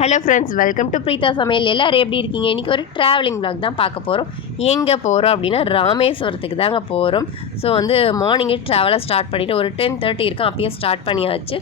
Hello friends, welcome to Preetha சமையல். எல்லோரும் எப்படி இருக்கீங்க? இன்றைக்கி ஒரு ட்ராவலிங் vlog தான் பார்க்க போகிறோம். எங்கே போகிறோம் அப்படின்னா ராமேஸ்வரத்துக்கு தாங்க போகிறோம். ஸோ மார்னிங்கே ட்ராவலை ஸ்டார்ட் பண்ணிவிட்டு ஒரு 10:30 இருக்கும், அப்பயே ஸ்டார்ட் பண்ணியாச்சு.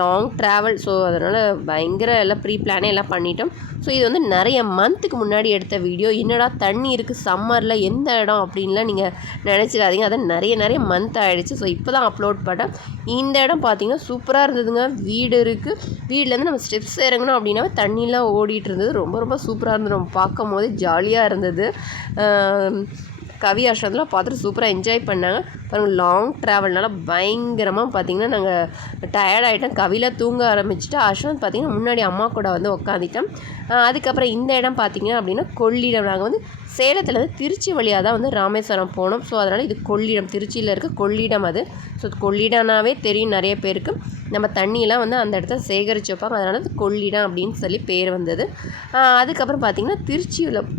லாங் ட்ராவல், ஸோ அதனால் பயங்கர எல்லாம் ப்ரீ பிளானே எல்லாம் பண்ணிட்டோம். ஸோ இது நிறைய மந்த்துக்கு முன்னாடி எடுத்த வீடியோ. என்னடா தண்ணி இருக்குது சம்மரில் எந்த இடம் அப்படின்லாம் நீங்கள் நினச்சிடாதீங்க. அதை நிறைய மந்த் ஆகிடுச்சு. ஸோ இப்போ தான் அப்லோட் பண்ணேன். இந்த இடம் பார்த்திங்கன்னா சூப்பராக இருந்ததுங்க. வீடு இருக்குது, வீட்டிலேருந்து நம்ம ஸ்டெப்ஸ் இறங்கணும் அப்படின்னா தண்ணிலாம் ஓடிட்டு இருந்தது. ரொம்ப சூப்பராக இருந்தது. நம்ம பார்க்கும் போது ஜாலியாக இருந்தது. கவி ஆஷ்ரமத்தில் பார்த்துட்டு சூப்பராக என்ஜாய் பண்ணாங்க. பாருங்கள், லாங் ட்ராவல்னால பயங்கரமாக பார்த்திங்கன்னா நாங்கள் டயர்டாகிட்டோம். கவியில் தூங்க ஆரம்பிச்சுட்டு ஆஷ்ரம் பார்த்திங்கன்னா முன்னாடி அம்மா கூட உட்காந்துட்டோம். அதுக்கப்புறம் இந்த இடம் பார்த்திங்க அப்படின்னா கொள்ளிடம். நாங்கள் சேலத்துலேருந்து திருச்சி வழியாக தான் ராமேஸ்வரம் போனோம். ஸோ அதனால் இது கொள்ளிடம், திருச்சியில் இருக்க கொள்ளிடம் அது. ஸோ கொள்ளிடம்னாவே தெரியும் நிறைய பேருக்கு. நம்ம தண்ணியெலாம் அந்த இடத்த சேகரித்து வைப்பாங்க, அதனால் அது கொள்ளிடம் அப்படின்னு சொல்லி பேர் வந்தது. அதுக்கப்புறம் பார்த்திங்கன்னா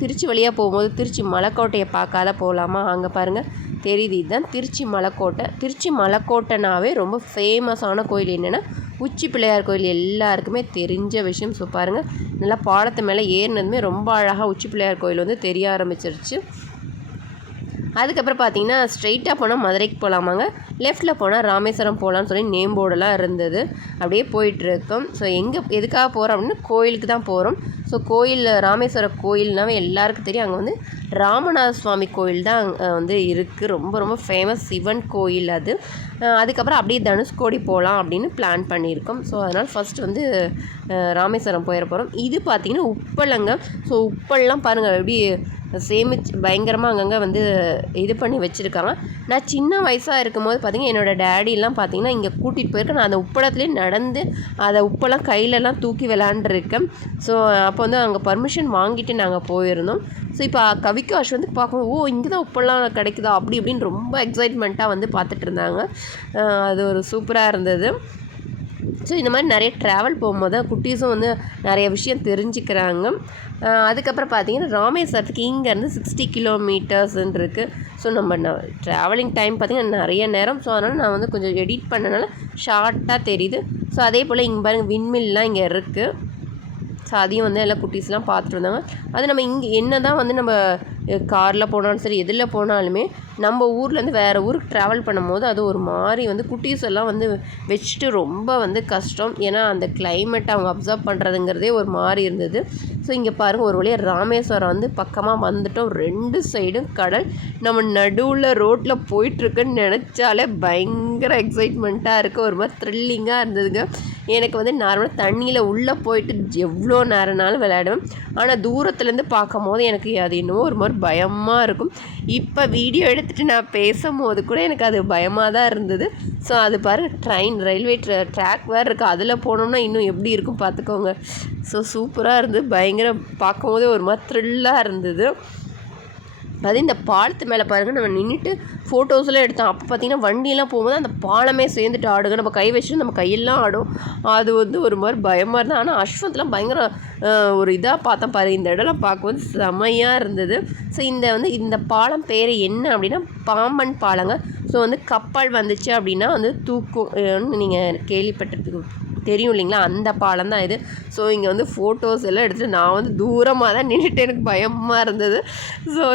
திருச்சி வழியாக போகும்போது திருச்சி மலைக்கோட்டையை பார்க்காத போகலாமா? அங்கே பாருங்கள் தெரியுது, இதுதான் திருச்சி மலைக்கோட்டை. திருச்சி மலைக்கோட்டைனாவே ரொம்ப ஃபேமஸான கோயில் என்னென்னா உச்சி பிள்ளையார் கோயில். எல்லாருக்குமே தெரிஞ்ச விஷயம். ஸோ பாருங்கள், நல்லா பாலத்து மேலே ஏறினதுமே ரொம்ப அழகாக உச்சி பிள்ளையார் கோயில் தெரிய ஆரம்பிச்சிருச்சு. அதுக்கப்புறம் பார்த்திங்கன்னா ஸ்ட்ரெயிட்டாக போனால் மதுரைக்கு போகலாமாங்க, லெஃப்ட்டில் போனால் ராமேஸ்வரம் போகலான்னு சொல்லி நேம் போர்டெல்லாம் இருந்தது. அப்படியே போயிட்டுருக்கோம். ஸோ எதுக்காக போகிறோம் அப்படின்னா கோயிலுக்கு தான் போகிறோம். ஸோ கோயில், ராமேஸ்வரம் கோயில்னாவே எல்லாருக்கும் தெரியும். அங்கே ராமநாத சுவாமி கோயில் தான் இருக்குது. ரொம்ப ஃபேமஸ் சிவன் கோயில் அது. அதுக்கப்புறம் அப்படியே தனுஷ்கோடி போகலாம் அப்படின்னு பிளான் பண்ணியிருக்கோம். ஸோ அதனால் ஃபஸ்ட்டு ராமேஸ்வரம் போயிட போகிறோம். இது பார்த்திங்கன்னா உப்பளங்க. ஸோ உப்பல்லாம் பாருங்கள் எப்படி சேமிச்சு பயங்கரமாக அங்கங்கே இது பண்ணி வச்சுருக்காங்க. நான் சின்ன வயசாக இருக்கும்போது பார்த்திங்கன்னா என்னோடய டேடிலாம் பார்த்திங்கன்னா இங்கே கூட்டிகிட்டு போயிருக்கேன். நான் அந்த உப்பளத்துலேயே நடந்து அதை உப்பெல்லாம் கையிலலாம் தூக்கி விளாண்டுருக்கேன். ஸோ அப்போ அங்கே பர்மிஷன் வாங்கிட்டு நாங்கள் போயிருந்தோம். ஸோ இப்போ கவிக்கு ஆஷ் பார்க்கணும், இங்கே தான் உப்பெல்லாம் கிடைக்குதா அப்படி இப்படின்னு ரொம்ப எக்ஸைட்மெண்ட்டாக பார்த்துட்டு இருந்தாங்க. அது ஒரு சூப்பராக இருந்தது. ஸோ இந்த மாதிரி நிறைய ட்ராவல் போகும்போது தான் குட்டீஸும் நிறைய விஷயம் தெரிஞ்சுக்கிறாங்க. அதுக்கப்புறம் பார்த்திங்கன்னா ராமேஸ்வரத்துக்கு இங்கேருந்து 60 கிலோமீட்டர்ஸ்ன்னு இருக்குது. ஸோ நம்ம ட்ராவலிங் டைம் பார்த்திங்கன்னா நிறைய நேரம். ஸோ அதனால் நான் கொஞ்சம் எடிட் பண்ணனால ஷார்ட்டாக தெரியுது. ஸோ அதே போல் இங்கே பாருங்கள் விண்மில்லாம் இங்கே இருக்குது. ஸோ அதையும் எல்லாம் குட்டீஸ்லாம் பார்த்துட்டு இருந்தாங்க. அது நம்ம இங்கே என்ன தான் நம்ம காரில் போனாலும் சரி எதில் போனாலுமே நம்ம ஊர்லேருந்து வேறு ஊருக்கு ட்ராவல் பண்ணும்போது அது ஒரு மாதிரி குட்டீஸ் எல்லாம் வச்சுட்டு ரொம்ப கஷ்டம். ஏன்னா அந்த கிளைமேட்டை அவங்க அப்சர்வ் பண்ணுறதுங்கிறதே ஒரு மாதிரி இருந்தது. ஸோ இங்கே பாருங்கள், ஒரு வழியாக ராமேஸ்வரம் பக்கமாக வந்துட்டோம். 2 சைடும் கடல். நம்ம நடுவில் ரோட்டில் போயிட்டுருக்குன்னு நினச்சாலே பயங்கர எக்ஸைட்மெண்ட்டாக இருக்குது. ஒரு மாதிரி த்ரில்லிங்காக இருந்ததுங்க. எனக்கு நார்மலாக தண்ணியில் உள்ளே போயிட்டு எவ்வளோ நேரம்னாலும் விளையாடுவேன். ஆனால் தூரத்துலேருந்து பார்க்கும் போது எனக்கு அது இன்னமும் ஒரு மாதிரி பயமாக இருக்கும். இப்போ வீடியோ எடுத்துகிட்டு நான் பேசும்போது கூட எனக்கு அது பயமாக தான் இருந்தது. ஸோ அது பாருங்கள், ரயில்வே ட்ராக் வேறு இருக்குது. அதில் போனோம்னா இன்னும் எப்படி இருக்கும் பார்த்துக்கோங்க. ஸோ சூப்பராக இருந்தது. பயங்கர பார்க்கும்போதே ஒரு மாதிரி த்ரில்லாக இருந்தது. அது இந்த பாலத்து மேலே பாருங்கள், நம்ம நின்றுட்டு ஃபோட்டோஸ்லாம் எடுத்தோம். அப்போ பார்த்திங்கன்னா வண்டியெல்லாம் போகும்போது அந்த பாலமே சேர்ந்துட்டு ஆடுங்க. நம்ம கை வச்சுட்டு நம்ம கையெல்லாம் ஆடும். அது ஒரு மாதிரி பயமாக இருந்தது. ஆனால் அஸ்வந்த்லாம் பயங்கர ஒரு இதாக பார்த்தேன் பாரு. இந்த இடம்லாம் பார்க்கும்போது செமையாக இருந்தது. ஸோ இந்த பாலம் பேர் என்ன அப்படின்னா பாம்பன் பாலங்க. ஸோ கப்பல் வந்துச்சு அப்படின்னா தூக்கும் நீங்கள் கேள்விப்பட்டிருக்கு தெரியும் இல்லைங்களா, அந்த பாலம் தான் இது. ஸோ இங்கே ஃபோட்டோஸ் எல்லாம் எடுத்துகிட்டு நான் தூரமாக தான் நின்றுட்டு எனக்கு பயமாக இருந்தது. ஸோ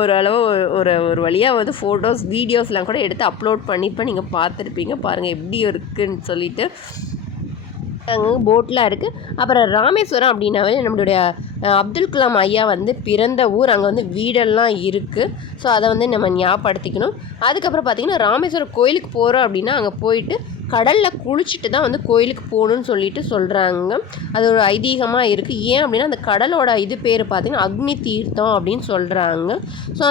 ஓரளவு ஒரு வழியாக ஃபோட்டோஸ் வீடியோஸ்லாம் கூட எடுத்து அப்லோட் பண்ணிப்போ நீங்கள் பார்த்துருப்பீங்க. பாருங்கள் எப்படி இருக்குன்னு சொல்லிட்டு. அங்கே போட்லாம் இருக்குது. அப்புறம் ராமேஸ்வரம் அப்படின்னாவே நம்மளுடைய அப்துல் கலாம் ஐயா பிறந்த ஊர். அங்கே வீடெல்லாம் இருக்குது. ஸோ அதை நம்ம ஞாபகப்படுத்திக்கணும். அதுக்கப்புறம் பார்த்திங்கன்னா ராமேஸ்வரம் கோயிலுக்கு போகிறோம் அப்படின்னா அங்கே போயிட்டு கடலில் குளிச்சுட்டு தான் கோயிலுக்கு போகணுன்னு சொல்கிறாங்க. அது ஒரு ஐதீகமாக இருக்குது. ஏன் அப்படின்னா அந்த கடலோட இது பேர் பார்த்திங்கன்னா அக்னி தீர்த்தம் அப்படின்னு சொல்கிறாங்க. ஸோ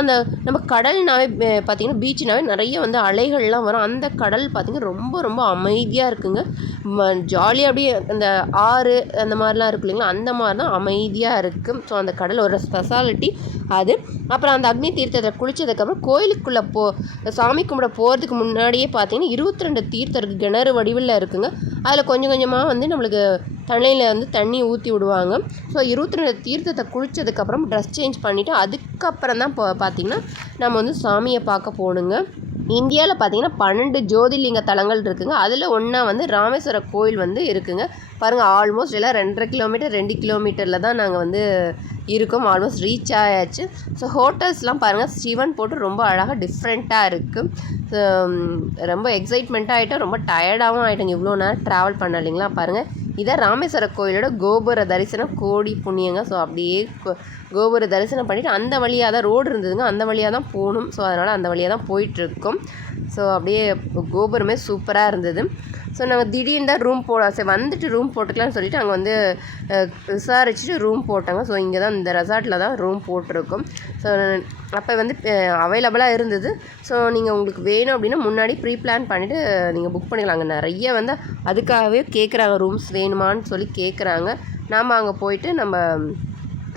நம்ம கடல்னாவே பார்த்திங்கன்னா பீச்சுனாவே நிறைய அலைகள்லாம் வரும். அந்த கடல் பார்த்திங்கன்னா ரொம்ப அமைதியாக இருக்குங்க. ஜாலியாக அப்படியே அந்த ஆறு அந்த மாதிரிலாம் இருக்கு இல்லைங்களா, அந்த மாதிரி தான் அமைதியாக இருக்குது. ஸோ அந்த கடல் ஒரு ஸ்பெஷாலிட்டி அது. அப்புறம் அந்த அக்னி தீர்த்தத்தை குளித்ததுக்கப்புறம் கோயிலுக்குள்ளே சாமி கும்பிட போகிறதுக்கு முன்னாடியே பார்த்திங்கன்னா 22 தீர்த்தம் கிணறு வடிவில் இருக்குங்க. அதில் கொஞ்சம் கொஞ்சமாக நம்மளுக்கு தலையில் தண்ணி ஊற்றி விடுவாங்க. ஸோ 22 தீர்த்தத்தை குளித்ததுக்கப்புறம் ட்ரெஸ் சேஞ்ச் பண்ணிவிட்டு அதுக்கப்புறம் தான் பார்த்திங்கன்னா நம்ம சாமியை பார்க்க போகணுங்க. இந்தியாவில் பார்த்தீங்கன்னா 12 ஜோதிர்லிங்க தலங்கள் இருக்குங்க. அதில் ஒன்றா வந்து ராமேஸ்வர கோயில் வந்து இருக்குங்க. பாருங்கள், ஆல்மோஸ்ட் எல்லாம் 2.5 கிலோமீட்டர் 2 கிலோமீட்டரில் தான் நாங்கள் வந்து இருக்கோம். ஆல்மோஸ்ட் ரீச் ஆயாச்சு. ஸோ ஹோட்டல்ஸ்லாம் பாருங்கள், சிவன் போட்டு ரொம்ப அழகாக டிஃப்ரெண்ட்டாக இருக்குது. ரொம்ப எக்ஸைட்மெண்ட்டாக ஆகிட்டோம், ரொம்ப டயர்டாகவும் ஆகிட்டோங்க. இவ்வளோ நேரம் ட்ராவல் பண்ண இல்லைங்களா. பாருங்கள், இதான் ராமேஸ்வர கோயிலோட கோபுர தரிசனம், கோடி புண்ணியங்க. ஸோ அப்படியே கோபுர தரிசனம் பண்ணிவிட்டு அந்த வழியாக தான் ரோடு இருந்ததுங்க, அந்த வழியாக தான் போகணும். ஸோ அதனால் அந்த வழியாக தான் போயிட்டுருக்கோம். ஸோ அப்படியே கோபுரமே சூப்பராக இருந்தது. ஸோ நாங்கள் திடீர்னு தான் ரூம் சரி வந்துட்டு ரூம் போட்டுக்கலாம்னு சொல்லிவிட்டு அங்கே வந்து விசாரிச்சுட்டு ரூம் போட்டாங்க. ஸோ இங்கே தான் இந்த ரெசார்ட்டில் தான் ரூம் போட்டிருக்கோம். ஸோ அப்போ வந்து அவைலபிளாக இருந்தது. ஸோ நீங்கள் உங்களுக்கு வேணும் அப்படின்னா முன்னாடி ப்ரீ பிளான் பண்ணிவிட்டு நீங்கள் புக் பண்ணிக்கலாம். அங்கே நிறைய வந்து அதுக்காகவே கேட்குறாங்க, ரூம்ஸ் வேணுமான்னு சொல்லி கேட்குறாங்க. நாம் அங்கே போயிட்டு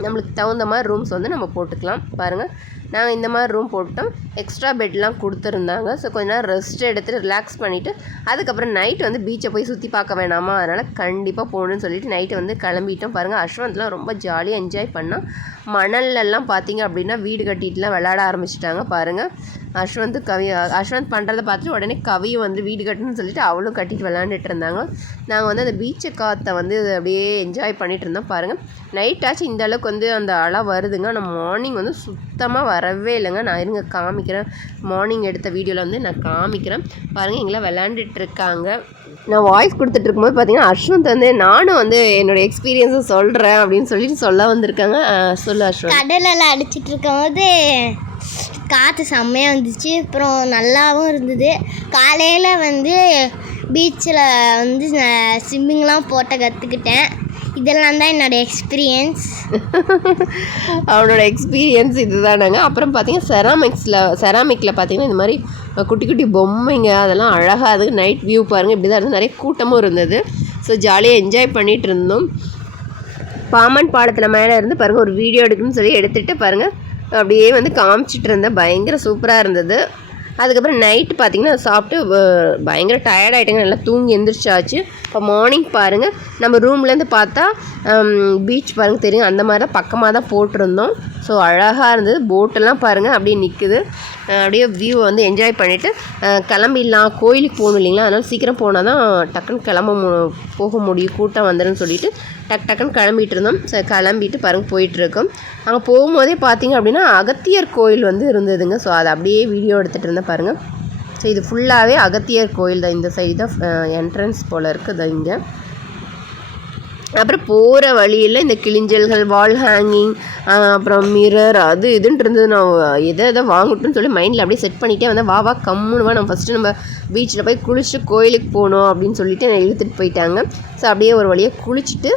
நம்மளுக்கு தகுந்த மாதிரி ரூம்ஸ் வந்து நம்ம போட்டுக்கலாம். பாருங்கள், நாங்கள் இந்த மாதிரி ரூம் போட்டோம். எக்ஸ்ட்ரா பெட்லாம் கொடுத்துருந்தாங்க. ஸோ கொஞ்ச நேரம் ரெஸ்ட் எடுத்துகிட்டு ரிலாக்ஸ் பண்ணிவிட்டு அதுக்கப்புறம் நைட்டு வந்து பீச்சை போய் சுற்றி பார்க்க வேணாமா, அதனால் கண்டிப்பாக போகணுன்னு சொல்லிவிட்டு நைட்டு வந்து கிளம்பிட்டோம். பாருங்கள், அஸ்வந்த்லாம் ரொம்ப ஜாலியாக என்ஜாய் பண்ணோம். மணல்லாம் பார்த்தீங்க அப்படின்னா வீடு கட்டிட்டுலாம் விளையாட ஆரம்பிச்சிட்டாங்க. பாருங்கள், அஸ்வந்த் பண்ணுறதை பார்த்துட்டு உடனே கவியும் வந்து வீடு கட்டணும்னு சொல்லிட்டு அவளும் கட்டிட்டு விளையாண்டுட்டு இருந்தாங்க. நாங்கள் வந்து அந்த பீச்சை காற்றை வந்து அப்படியே என்ஜாய் பண்ணிகிட்டு இருந்தோம். பாருங்கள், நைட் ஆச்சு இந்த அளவுக்கு வந்து அந்த அலை வருதுங்க. ஆனால் மார்னிங் வந்து சுத்தமாக வரவே இல்லைங்க. நான் இருங்க காமிக்கிறேன், மார்னிங் எடுத்த வீடியோவில் வந்து நான் காமிக்கிறேன். பாருங்கள், எங்கெல்லாம் விளையாண்டுட்டு இருக்காங்க. நான் வாய்ஸ் கொடுத்துட்டு இருக்கும்போது பார்த்தீங்கன்னா அஸ்வந்த் வந்து நானும் வந்து என்னோடய எக்ஸ்பீரியன்ஸை சொல்கிறேன் அப்படின்னு சொல்லிட்டு சொல்ல வந்திருக்காங்க. சொல்லு அஸ்வந்த். கடலெல்லாம் அடிச்சிட்டு இருக்கும்போது காற்று செம்மையாக வந்துச்சு. அப்புறம் நல்லாவும் இருந்தது. காலையில் வந்து பீச்சில் வந்து ஸ்விம்மிங்லாம் போட்ட கற்றுக்கிட்டேன். இதெல்லாம் தான் என்னோடய எக்ஸ்பீரியன்ஸ். அவனோட எக்ஸ்பீரியன்ஸ் இதுதானாங்க. அப்புறம் பார்த்தீங்கன்னா செராமிக்கில் பார்த்தீங்கன்னா இந்த மாதிரி குட்டி குட்டி பொம்மைங்க அதெல்லாம் அழகாக இருக்குது. நைட் வியூ பாருங்கள், இப்படி தான் இருந்தது. நிறைய கூட்டமும் இருந்தது. ஸோ ஜாலியாக என்ஜாய் பண்ணிகிட்டு இருந்தோம். பாமன் பாலத்தில் மேலே இருந்து பாருங்கள் ஒரு வீடியோ எடுக்கணும்னு சொல்லி எடுத்துகிட்டு பாருங்கள் அப்படியே வந்து காமிச்சிட்டு இருந்தேன். பயங்கர சூப்பராக இருந்தது. அதுக்கப்புறம் நைட்டு பார்த்திங்கன்னா சாப்பிட்டு பயங்கர டயர்ட் ஆகிட்டேங்க, நல்லா தூங்கி எந்திரிச்சாச்சு. இப்போ மார்னிங் பாருங்கள், நம்ம ரூம்லேருந்து பார்த்தா பீச் பாருங்கள் தெரியும், அந்த மாதிரி தான் பக்கமாக தான் போட்டிருந்தோம். ஸோ அழகாக இருந்தது. போட்டெல்லாம் பாருங்கள் அப்படியே நிற்குது. அப்படியே வியூவை வந்து என்ஜாய் பண்ணிவிட்டு கிளம்பிடலாம், கோயிலுக்கு போகணும் இல்லைங்களா, அதனால் சீக்கிரம் போனால் தான் டக்குன்னு போக முடியும், கூட்டம் வந்துடுன்னு சொல்லிவிட்டு டக்குன்னு கிளம்பிட்டு இருந்தோம். ஸோ கிளம்பிட்டு பாருங்கள் போயிட்டுருக்கோம். அங்கே போகும்போதே பார்த்திங்க அப்படின்னா அகத்தியர் கோயில் வந்து இருந்ததுங்க. ஸோ அதை அப்படியே வீடியோ எடுத்துகிட்டு இருந்தேன் பாருங்கள். ஸோ இது ஃபுல்லாகவே அகத்தியர் கோயில் தான். இந்த சைடு தான் என்ட்ரன்ஸ் போல் இருக்குது இங்கே. அப்புறம் போகிற வழியில் இந்த கிளிஞ்சல்கள், வால் ஹேங்கிங், அப்புறம் மிரர் அது இதுன்ட்டு இருந்தது. நான் எதை வாங்கட்டும்னு சொல்லி மைண்டில் அப்படியே செட் பண்ணிகிட்டே வந்தேன். வா கம்முன்னு வா, நம்ம ஃபஸ்ட்டு நம்ம பீச்சில் போய் குளிச்சுட்டு கோயிலுக்கு போகணும் அப்படின்னு சொல்லிட்டு என்னை இழுத்துட்டு போயிட்டாங்க. ஸோ அப்படியே ஒரு வழியாக குளிச்சுட்டு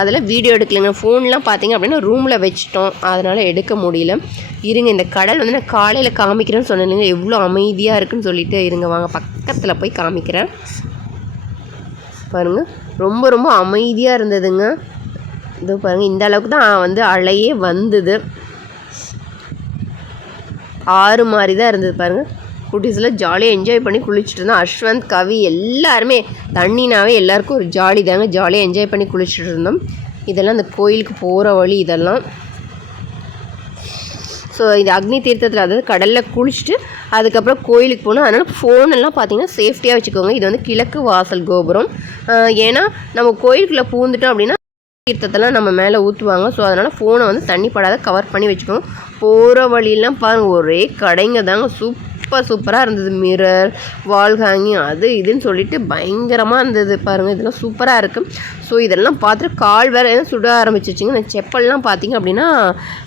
அதில் வீடியோ எடுக்கலைங்க. ஃபோன்லாம் பார்த்தீங்க அப்படின்னா ரூமில் வச்சுட்டோம், அதனால் எடுக்க முடியல. இருங்க, இந்த கடல் வந்து நான் காலையில் காமிக்கிறேன்னு சொன்னேங்க, எவ்வளோ அமைதியாக இருக்குன்னு சொல்லிட்டு இருங்க வாங்க பக்கத்தில் போய் காமிக்கிறேன். பாருங்கள், ரொம்ப ரொம்ப அமைதியாக இருந்ததுங்க. இது பாருங்கள், இந்த அளவுக்கு தான் வந்து அலையே வந்தது. ஆறு மாதிரி தான் இருந்தது பாருங்கள். குட்டீஸில் ஜாலியாக என்ஜாய் பண்ணி குளிச்சுட்டு இருந்தோம். அஸ்வந்த், கவி எல்லாருமே தண்ணினாவே எல்லாருக்கும் ஒரு ஜாலி தாங்க. ஜாலியாக என்ஜாய் பண்ணி குளிச்சுட்டு இருந்தோம். இதெல்லாம் இந்த கோயிலுக்கு போகிற வழி இதெல்லாம். ஸோ இது அக்னி தீர்த்தத்தில், அதாவது கடலில் குளிச்சுட்டு அதுக்கப்புறம் கோயிலுக்கு போகணும். அதனால் ஃபோனெல்லாம் பார்த்திங்கன்னா சேஃப்டியாக வச்சுக்கோங்க. இது வந்து கிழக்கு வாசல் கோபுரம். ஏன்னா நம்ம கோயிலுக்குள்ளே பூந்துட்டோம் அப்படின்னா தீர்த்தத்தெல்லாம் நம்ம மேலே ஊற்றுவாங்க. ஸோ அதனால் ஃபோனை வந்து தண்ணி படாத கவர் பண்ணி வச்சுக்கோங்க. போகிற வழியெல்லாம் பாருங்கள், ஒரே கடைங்க தாங்க. சூப்பராக இருந்தது. மிரர், வால் ஹேங்கிங் அது இதுன்னு சொல்லிட்டு பயங்கரமாக இருந்தது பாருங்கள். இதெல்லாம் சூப்பராக இருக்குது. ஸோ இதெல்லாம் பார்த்துட்டு கால் வேறு சுட ஆரம்பிச்சிச்சிங்க. இந்த செப்பல்லாம் பார்த்திங்க அப்படின்னா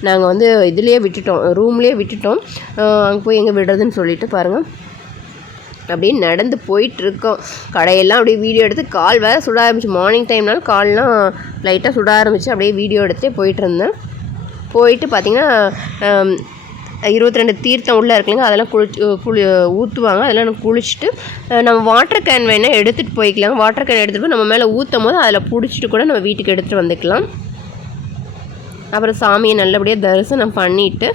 நாங்கள் வந்து இதுலேயே விட்டுட்டோம், ரூம்லேயே விட்டுட்டோம். அங்கே போய் எங்கே விடுறதுன்னு சொல்லிட்டு பாருங்கள் அப்படியே நடந்து போயிட்டுருக்கோம். கடையெல்லாம் அப்படியே வீடியோ எடுத்து கால் வேறு சுட ஆரம்பிச்சு. மார்னிங் டைம்னாலும் கால்லாம் லைட்டாக சுட ஆரம்பிச்சு. அப்படியே வீடியோ எடுத்துகிட்டே போயிட்டுருந்தேன். போயிட்டு பார்த்திங்கன்னா 22 தீர்த்தம் உள்ளே இருக்குல்லைங்க, அதெல்லாம் ஊற்றுவாங்க. அதெல்லாம் குளிச்சுட்டு நம்ம வாட்டர் கேன் வேணால் எடுத்துகிட்டு போய்க்கலாம். வாட்டர் கேன் எடுத்துகிட்டு போய் நம்ம மேலே ஊற்றும் போது அதில் பிடிச்சிட்டு கூட நம்ம வீட்டுக்கு எடுத்துகிட்டு வந்துக்கலாம். அப்புறம் சாமியை நல்லபடியாக தரிசனம் பண்ணிவிட்டு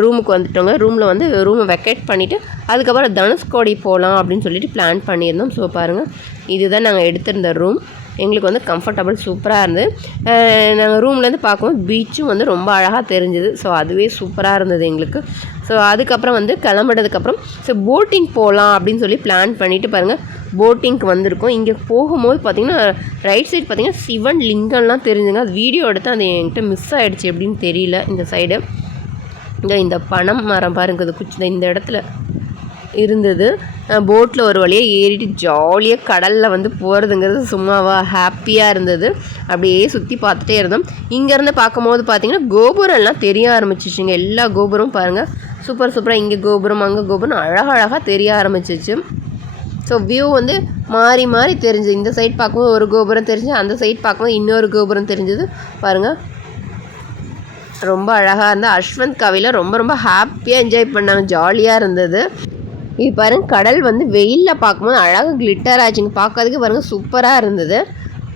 ரூமுக்கு வந்துட்டோங்க. ரூமில் வந்து ரூமை வெக்கேட் பண்ணிவிட்டு அதுக்கப்புறம் தனுஷ்கோடி போகலாம் அப்படின்னு சொல்லிட்டு பிளான் பண்ணியிருந்தோம். ஸோ பாருங்கள், இதுதான் நாங்கள் எடுத்திருந்த ரூம். எங்களுக்கு வந்து கம்ஃபர்டபுள் சூப்பராக இருந்தது. நாங்கள் ரூம்லேருந்து பார்க்கும்போது பீச்சும் வந்து ரொம்ப அழகாக தெரிஞ்சுது. ஸோ அதுவே சூப்பராக இருந்தது எங்களுக்கு. ஸோ அதுக்கப்புறம் வந்து கிளம்புனதுக்கப்புறம் போட்டிங் போகலாம் அப்படின்னு சொல்லி பிளான் பண்ணிவிட்டு பாருங்கள் போட்டிங்க்கு வந்திருக்கோம். இங்கே போகும்போது பார்த்திங்கன்னா ரைட் சைடு பார்த்திங்கன்னா சிவன் லிங்கம்லாம் தெரிஞ்சுங்க. அது வீடியோ எடுத்து அது என்கிட்ட மிஸ் ஆகிடுச்சு எப்படின்னு தெரியல. இந்த சைடு இங்கே இந்த பனம் மரம் பாருங்க, அது குச்சி இந்த இடத்துல இருந்தது. போட்டில் ஒரு வழியாக ஏறிட்டு ஜாலியாக கடலில் வந்து போகிறதுங்கிறது சும்மாவா ஹாப்பியாக இருந்தது. அப்படியே சுற்றி பார்த்துட்டே இருந்தோம். இங்கேருந்து பார்க்கும்போது பார்த்திங்கன்னா கோபுரம்லாம் தெரிய ஆரம்பிச்சிச்சுங்க. எல்லா கோபுரமும் பாருங்கள் சூப்பராக இங்கே கோபுரம் அங்கே கோபுரம் அழகாக தெரிய ஆரம்பிச்சிச்சு. ஸோ வியூ வந்து மாறி மாறி தெரிஞ்சுது. இந்த சைட் பார்க்கும்போது ஒரு கோபுரம் தெரிஞ்சு, அந்த சைட் பார்க்கும்போது இன்னொரு கோபுரம் தெரிஞ்சுது பாருங்கள். ரொம்ப அழகாக இருந்தால் அஸ்வந்த் காவியில் ரொம்ப ஹாப்பியாக என்ஜாய் பண்ணாங்க. ஜாலியாக இருந்தது. இது பாருங்கள் கடல் வந்து வெயிலில் பார்க்கும்போது அழகாக கிளிட்டர் ஆச்சுங்க. பார்க்கறதுக்கு பாருங்கள் சூப்பராக இருந்தது.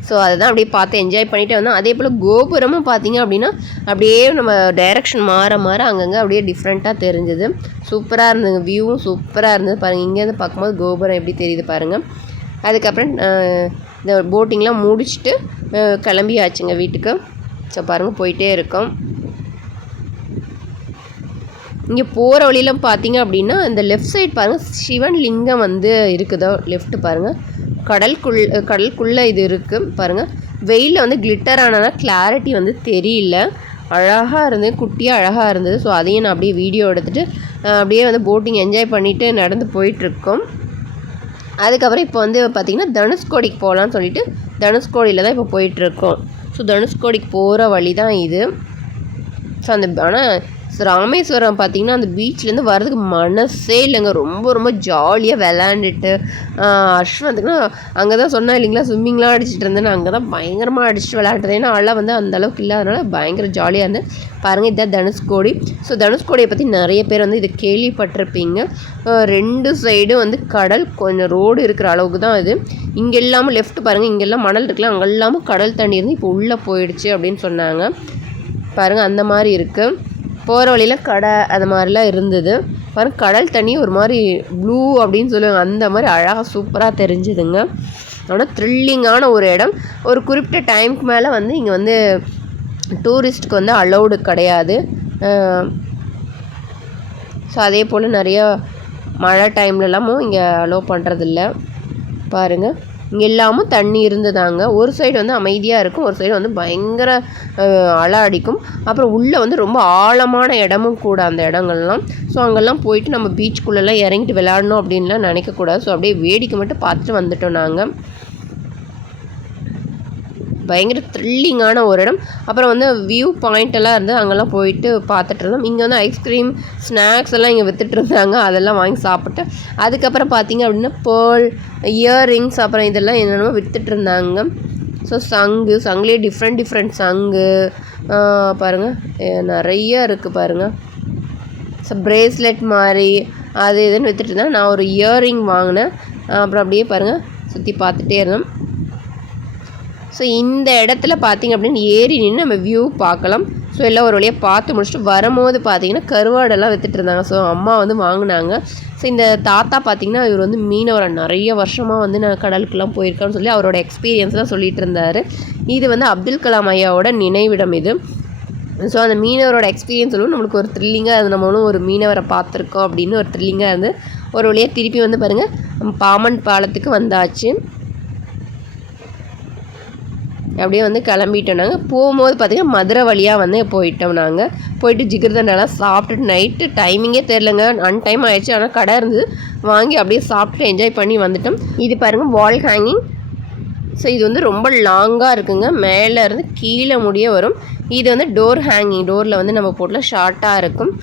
ஸோ அதுதான் அப்படியே பார்த்து என்ஜாய் பண்ணிகிட்டே வந்தோம். அதே போல் கோபுரமும் பார்த்திங்க அப்படின்னா அப்படியே நம்ம டைரெக்ஷன் மாற அங்கங்கே அப்படியே டிஃப்ரெண்ட்டாக தெரிஞ்சுது. சூப்பராக இருந்ததுங்க. வியூவும் சூப்பராக இருந்தது பாருங்கள். இங்கேருந்து பார்க்கும்போது கோபுரம் எப்படி தெரியுது பாருங்கள். அதுக்கப்புறம் இந்த போட்டிங்லாம் முடிச்சுட்டு கிளம்பியாச்சுங்க வீட்டுக்கு. ஸோ பாருங்கள் போயிட்டே இருக்கோம். இங்கே போகிற வழியில் பார்த்தீங்க அப்படின்னா இந்த லெஃப்ட் சைட் பாருங்கள் சிவன் லிங்கம் வந்து இருக்குதோ லெஃப்ட்டு பாருங்கள். கடலுக்குள்ளே இது இருக்குது பாருங்கள். வெயிலில் வந்து கிளிட்டர் ஆனால் கிளாரிட்டி வந்து தெரியல. அழகாக இருந்தது, குட்டியாக அழகாக இருந்தது. ஸோ அதையும் நான் அப்படியே வீடியோ எடுத்துகிட்டு அப்படியே வந்து போட்டிங் என்ஜாய் பண்ணிவிட்டு நடந்து போயிட்டுருக்கோம். அதுக்கப்புறம் இப்போ வந்து பார்த்திங்கன்னா தனுஷ்கோடிக்கு போகலான்னு சொல்லிட்டு தனுஷ்கோடியில் தான் இப்போ போயிட்டுருக்கோம். ஸோ தனுஷ்கோடிக்கு போகிற வழி தான் இது. ஸோ ஆனால் ராமேஸ்வரம் பார்த்திங்கன்னா அந்த பீச்லேருந்து வர்றதுக்கு மனசே இல்லைங்க. ரொம்ப ஜாலியாக விளாண்டுட்டு அஸ்வந்துக்குன்னா அங்கே தான் சொன்னா இல்லைங்களா ஸ்விம்மிங்லாம் அடிச்சுட்டு இருந்தேன்னு அங்கே தான் பயங்கரமாக அடிச்சுட்டு விளையாடுறது. ஏன்னா அழகாக வந்து அந்தளவுக்கு இல்லாதனால பயங்கர ஜாலியாக இருந்தேன் பாருங்கள். இதுதான் தனுஷ்கோடி. ஸோ தனுஷ்கோடியை பற்றி நிறைய பேர் வந்து இதை கேள்விப்பட்டிருப்பீங்க. 2 சைடும் வந்து கடல், கொஞ்சம் ரோடு இருக்கிற அளவுக்கு தான் இது. இங்கே இல்லாமல் லெஃப்ட் பாருங்கள், இங்கெல்லாம் மணல் இருக்கலாம், அங்கே இல்லாமல் கடல் தண்ணி இருந்து இப்போ உள்ளே போயிடுச்சு அப்படின்னு சொன்னாங்க பாருங்கள். அந்த மாதிரி இருக்குது. போகிற வழியில் கடை அது மாதிரிலாம் இருந்தது பாருங்கள். கடல் தண்ணி ஒரு மாதிரி ப்ளூ அப்படின்னு சொல்லுவாங்க, அந்த மாதிரி அழகாக சூப்பராக தெரிஞ்சுதுங்க. ஆனால் த்ரில்லிங்கான ஒரு இடம். ஒரு குறிப்பிட்ட டைமுக்கு மேலே வந்து இங்கே வந்து டூரிஸ்ட்டுக்கு வந்து அலௌடு கிடையாது. ஸோ அதே போல் நிறையா மழை டைம்லலாமும் இங்கே அலோவ் பண்ணுறதில்ல பாருங்கள். இங்கே எல்லாமும் தண்ணி இருந்ததாங்க. ஒரு சைடு வந்து அமைதியாக இருக்கும், ஒரு சைடு வந்து பயங்கர அலை அடிக்கும். அப்புறம் உள்ளே வந்து ரொம்ப ஆழமான இடமும் கூட அந்த இடங்கள்லாம். ஸோ அங்கெல்லாம் போயிட்டு நம்ம பீச்சுக்குள்ளெல்லாம் இறங்கிட்டு விளையாடணும் அப்படின்லாம் நினைக்கக்கூடாது. ஸோ அப்படியே வேடிக்கை மட்டும் பார்த்துட்டு வந்துட்டோம் நாங்கள். பயங்கர த்ரில்லிங்கான ஒரு இடம். அப்புறம் வந்து வியூ பாயிண்ட் எல்லாம் இருந்து அங்கெல்லாம் போயிட்டு பார்த்துட்டு இருந்தோம். இங்கே வந்து ஐஸ்கிரீம் ஸ்நாக்ஸ் எல்லாம் இங்கே விற்றுட்டு இருந்தாங்க, அதெல்லாம் வாங்கி சாப்பிட்டு அதுக்கப்புறம் பார்த்திங்க அப்படின்னா பேர்ல் இயர்ரிங்ஸ் அப்புறம் இதெல்லாம் என்னென்னமோ விற்றுட்டு இருந்தாங்க. ஸோ சங்குலேயே டிஃப்ரெண்ட் சங்கு பாருங்கள் நிறைய இருக்குது பாருங்கள். ஸோ பிரேஸ்லெட் மாதிரி அது இதுன்னு விற்றுட்டு இருந்தாங்க. நான் ஒரு இயர்ரிங் வாங்கினேன். அப்புறம் அப்படியே பாருங்கள் சுற்றி பார்த்துட்டே இருந்தோம். ஸோ இந்த இடத்துல பார்த்திங்க அப்படின்னு ஏறி நின்று நம்ம வியூ பார்க்கலாம். ஸோ எல்லாம் ஒரு வழியாக பார்த்து முடிச்சுட்டு வரும்போது பார்த்திங்கன்னா கருவாடெல்லாம் விற்றுட்டு இருந்தாங்க. ஸோ அம்மா வந்து வாங்கினாங்க. ஸோ இந்த தாத்தா பார்த்திங்கன்னா இவர் வந்து மீனவரை நிறைய வருஷமாக வந்து நான் கடலுக்குலாம் போயிருக்கான்னு சொல்லி அவரோட எக்ஸ்பீரியன்ஸ்லாம் சொல்லிகிட்டு இருந்தார். இது வந்து அப்துல் கலாம் ஐயாவோட நினைவிடம் இது. ஸோ அந்த மீனவரோட எக்ஸ்பீரியன்ஸ் சொல்லுவோம் நம்மளுக்கு ஒரு த்ரில்லிங்காக இருந்து நம்மளும் ஒரு மீனவரை பார்த்துருக்கோம் அப்படின்னு ஒரு த்ரில்லிங்காக இருந்து ஒரு வழியாக திருப்பி வந்து பாருங்கள் பாமன் பாலத்துக்கு வந்தாச்சு. அப்படியே வந்து கிளம்பிட்டோம். நாங்கள் போகும்போது பார்த்திங்கன்னா மதுரை வழியாக வந்து போயிட்டோம். நாங்கள் போயிட்டு ஜிகிர்தண்டாலாம் சாப்பிட்டுட்டு நைட்டு டைமிங்கே தெரிலங்க, அன்டைம் ஆகிடுச்சு. ஆனால் கடை இருந்தது, வாங்கி அப்படியே சாப்பிட்டு என்ஜாய் பண்ணி வந்துட்டோம். இது பாருங்கள் வால் ஹேங்கிங். ஸோ இது வந்து ரொம்ப லாங்காக இருக்குங்க, மேலே இருந்து கீழே முடிய வரும். இது வந்து டோர் ஹேங்கிங், டோரில் வந்து நம்ம போட்டில் ஷார்ட்டாக இருக்கும்.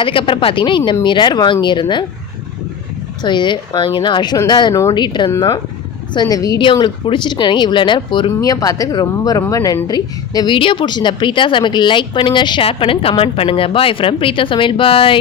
அதுக்கப்புறம் பார்த்திங்கன்னா இந்த மிரர் வாங்கியிருந்தேன். ஸோ இது வாங்கியிருந்தேன். அஸ்வந்த் தான் அதை நோண்டிகிட்டு இருந்தான். ஸோ இந்த வீடியோ உங்களுக்கு பிடிச்சிருக்கேன். இவ்வளோ நேரம் பொறுமையாக பார்த்துக்கு ரொம்ப நன்றி. இந்த வீடியோ பிடிச்சிருந்தா பிரீதா சமையலுக்கு லைக் பண்ணுங்கள், ஷேர் பண்ணுங்கள், கமெண்ட் பண்ணுங்கள். பாய் ஃப்ரம் பிரீதா சமையல். பாய்.